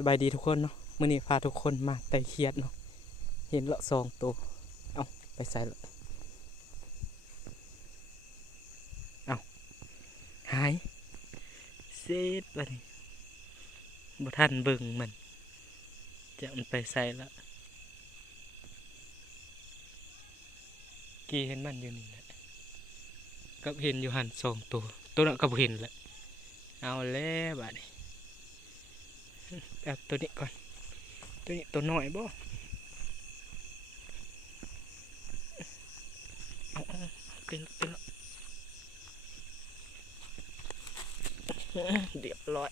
สบายดีทุกคนเนาะมื้อนี้พาทุกคนมาไต่เขียดเนาะเห็นละ2 ตัวเอาไปใส่ละเอาหายเสร็จบัดนี้บ่ทันเบิ่งมันจะมันไปใส่ละกี่เห็นมันอยู่นี่แหละก็เห็นอยู่หัน2 ตัวตัวนั้นก็บ่เห็นแหละเอาแล้วบัดนี้เอาตัวนี้ก่อนตัวนี้ตัวน้อยบ่เอาเป็นเรียบร้อย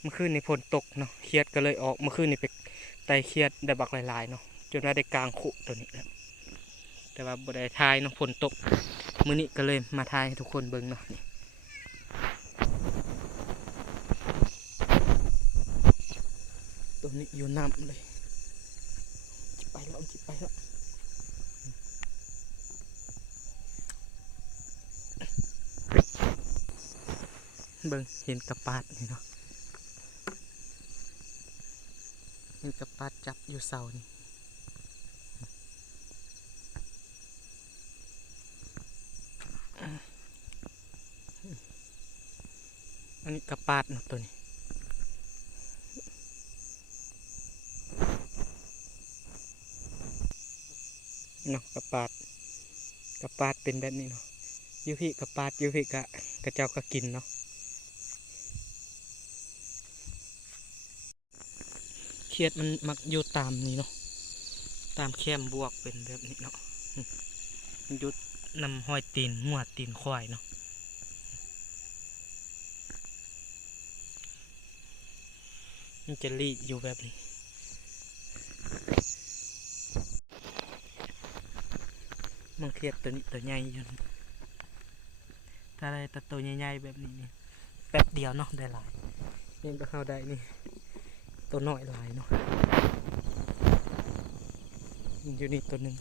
เมื่อคืนนี้ฝนตกเนาะเขียดก็เลยออกเมื่อคืนนี้ไปไต่เขียดได้บักหลายๆเนาะจนว่าได้กลางขุตัวนี้แล้วแต่ว่าบ่ได้ทายเนาะฝนตกมื้อนี้ก็เลยมาทายให้ทุกคนเบิ่งเนาะนี่ตัวนี้อยู่น้ำเลยจิไปแล้วเบิ่งเห็นกระปาดนี่เนาะเห็นกระปาดจับอยู่เสานี่อันนี้กระปาดเนาะตัวนี้เนาะกระปาดเป็นแบบนี้เนาะยูพี่กระปาดยูพี่กระเจ้าก็กินเนาะเขียดมันมักอยู่ตามนี้เนาะตามแคมบวกเป็นแบบนี้เนาะมันอยู่นำห้อยตีนหัวตีนควายเนาะมันจะรีดอยู่แบบนี้มันเครียดตัวนี้ตัวใหญ่อยู่ถ้าอะไรตัวใหญ่ๆแบบนี้นี่แป๊บเดียวเนาะได้หลายนี่ก็เข้าได้นี่ตัวน้อยหลายเนาะอยู่นี่ตัวหนึ่ง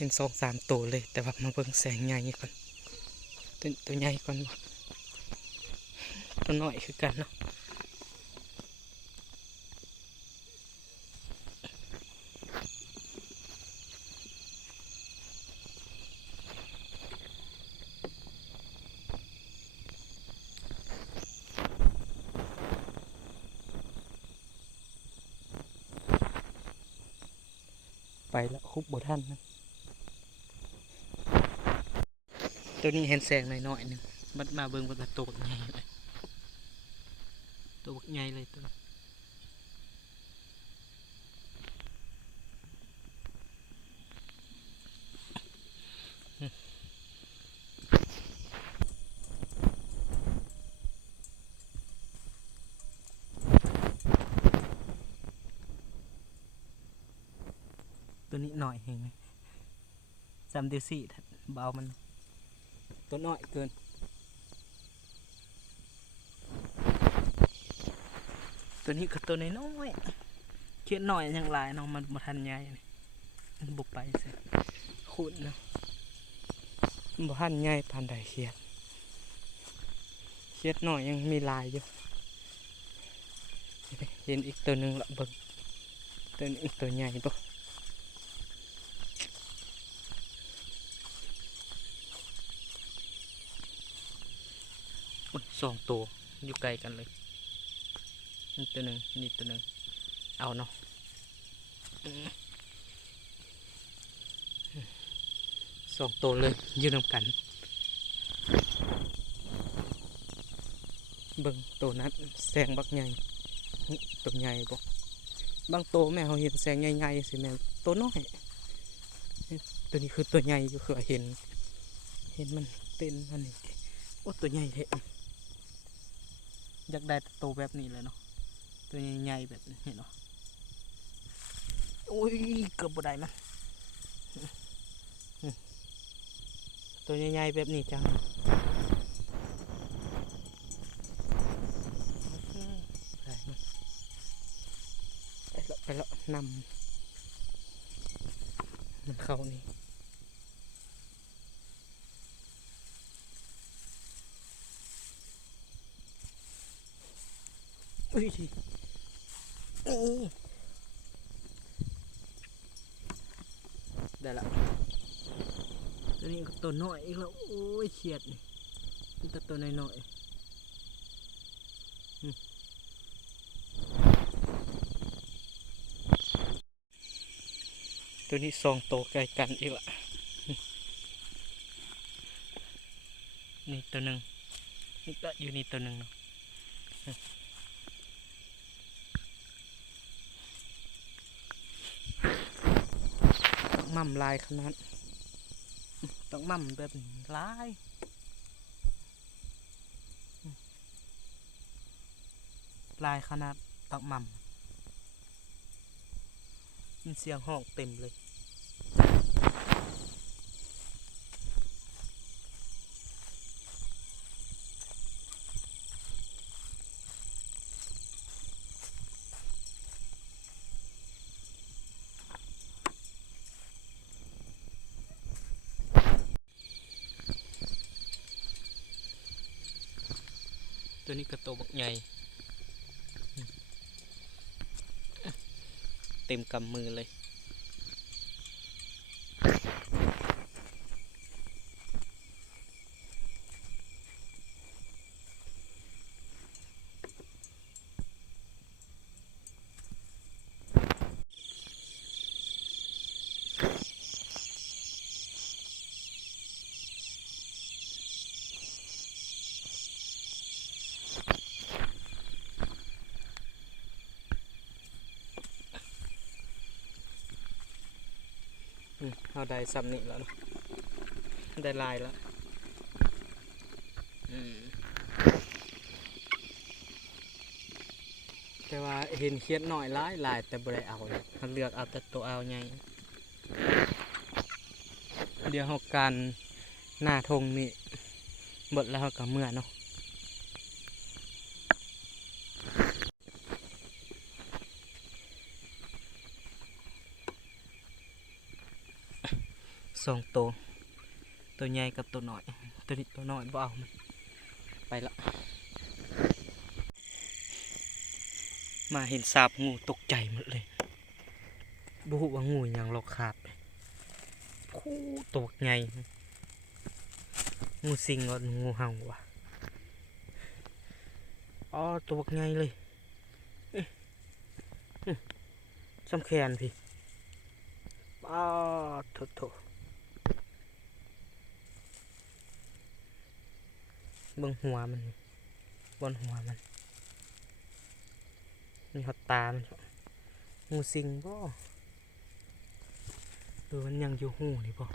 เห็น2-3 ตัวเลยแต่ว่ามาเบิ่งแสงใหญ่ก่อนตัวใหญ่ก่อนตัวน้อยคือกันเนาะไปแล้วคุบบทันนะตัวนี้เห็นแสงน้อยๆนึงบัดมาเบิ่งบัดตัวใหญ่เลยตัวใหญ่เลยตัวนี้หน่อยเห็นไหม3-4เบามันตัวน้อยเกินตัวนี้ก็ตัวน้อยเขียนหน่อยยังหลายเนาะมันมาทันใหญ่มันบุกไปสิขุดเนาะบ่ทันใหญ่ปานใดเขียดหน่อยยังมีลายอยู่เห็นอีกตัวหนึ่งละเบิ่งตัวนี้อีกตัวใหญ่ปะ2 ตัวอยู่ไกลกันเลยนี่ตัวหนึ่งนี่ตัวหนึ่งเอาเนาะ2 ตัวเลยยืนนำกันเบิ่งตัวนั้นแสงบักใหญ่ตัวใหญ่บ่บางตัวแม่เขาเห็นแสงใหญ่ๆสิแม่ตัวน้อยตัวนี้คือตัวใหญ่อยู่คือเห็นมันเป็นอันนี้โอ้ตัวใหญ่แท้อยากได้ตัวแบบนี้เลยเนาะตัวใหญ่ๆแบบนี้เห็นเนาะโอ้ยเกือบบ่ได้มันตัวใหญ่ๆแบบนี้จัง นำมันเข้านี่อุ้ยนี่ได้ละตัวนี้ก็ตัวน้อยอีกแล้วโอ้ยเขียดนี่มันตัวน้อยตัวนี้2 โตใกล้กันอีกละนี่ตัวหนึ่งนี่ก็อยู่นี่ตัวหนึ่งเนาะต้องมั่มลายขนาดต้องมั่มแบบลายลายขนาดต้องมั่มมีเสียงห้องเต็มเลยตัวนี้กระโตบักใหญ่เต็มกำมือเลยเอาได้ซ้ำนี่แล้วนะได้ลายแล้วแต่ว่าเห็นเขียดหน่อยลายแต่บ่ได้เอาเลยเขาเลือกเอาแต่ตัวเอาใหญ่เดี๋ยวเขาการหน้าทงนี่เบิดแล้วเขาก็เมื่อเนาะ2 ตัวใหญ่กับตัวน้อยตัวนี้ตัวน้อยบ่เอามันไปละมาเห็นสาบงูตกใจหมดเลยบ่ฮู้ว่างูหยังหรอกขาดคู่ตัวใหญ่งูสิงกับงูเห่าวะอ๋อตัวใหญ่เลยสำแขนพี่อ้าโถเบิ่งหัวมันบนหัวมันมีหดตามันงูสิงบ่หรือมันยังอยู่หูนี่บ่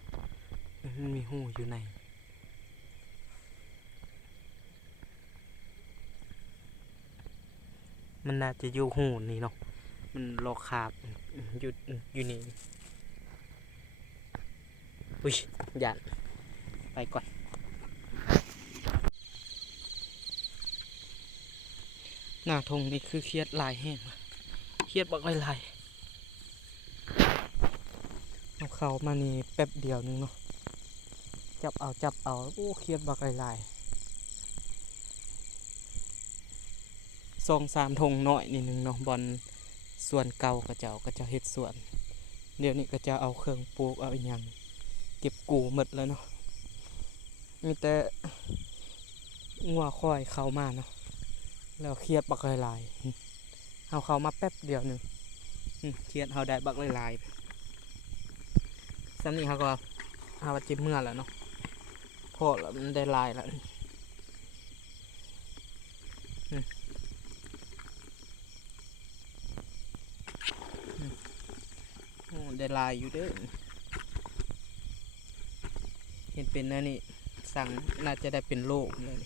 มันมีหูอยู่ในมันน่าจะอยู่หูนี่เนาะมันรอคาบอยู่นี่อุ้ยหยาดไปก่อนหน้าทงนี่คือเครียดลายแห้งเครียดบักลายเอาเข้ามานี่แป๊บเดียวนึงเนาะจับเอาโอ้เครียดบักลาย2-3 ทงน้อยนิดนึงเนาะบอลส่วนเก่าก็จะเฮ็ดส่วนเดี๋ยวนี้ก็จะเอาเครื่องปลูกเอาอีหยังเก็บกูหมดแล้วเนาะมีแต่งัวควายเข้ามาเนาะแล้วเครียดบักลายเอาเข้ามาแป๊บเดียวนึงเครียดเขาได้บักลายซ้ำนี้เขาก็เอาไปจิ้มเมื่อแล้วเนาะพอแล้วมันได้ลายแล้วได้ลายอยู่เด้อเห็นเป็นนะนี่สั่งน่าจะได้เป็นโลเลย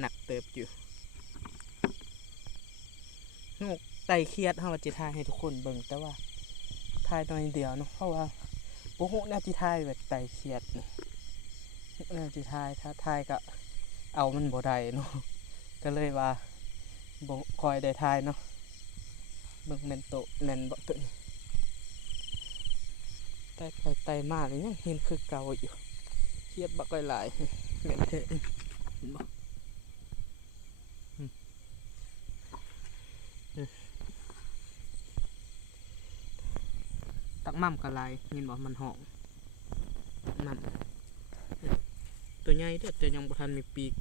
หนักเติบอยู่งูไตเครียดเขาจะทายให้ทุกคนเบิ่งแต่ว่าทายน้อยเดียวเนาะเพราะว่าโอ้โหน่าจะทายแบบไตเครียดนี่น่าจะทายถ้าทายก็เอามันบ่ได้เนาะก็เลยว่าบ่คอยได้ทายเนาะ เบิ่งแม่นโตแม่นบ่ตัวนี้ไต่ไปไต่มาเลยยังเห็นคือเก่าอยู่เครียดบักหลายๆแม่นแท้เห็นบ่ตักม่ำกะลายเห็นบ่มันห้องตักม่ำตัวใหญ่เด้อแต่ยังบ่ทันมีปีก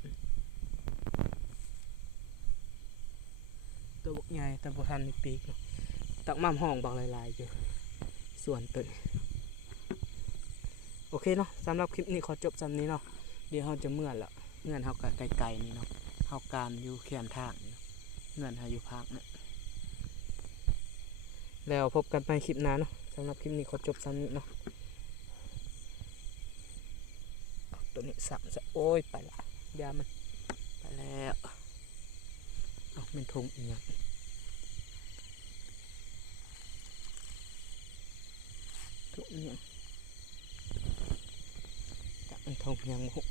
ตัวบักใหญ่แต่บ่ทันมีปีกเนาะตักม่ำห้องบักหลายๆอยู่ส่วนตัวนี้โอเคเนาะสำหรับคลิปนี้ขอจบสำนี้เนาะเดี๋ยวเราจะเมื่อละเงื่อนเขาไกลๆนี่เนาะเขาการอยู่แคมทางนี่เงื่อนเขาอยู่ภาคเนี่ยแล้วพบกันในคลิปหน้าเนาะสำหรับคลิปนี้ขอจบสำนี้เนาะตัวนี้สั่งจะโอ้ยไปละยามันไปแล้วเอาเป็นทงอีกอย่างตัวนี้จับเป็นทงยังบุ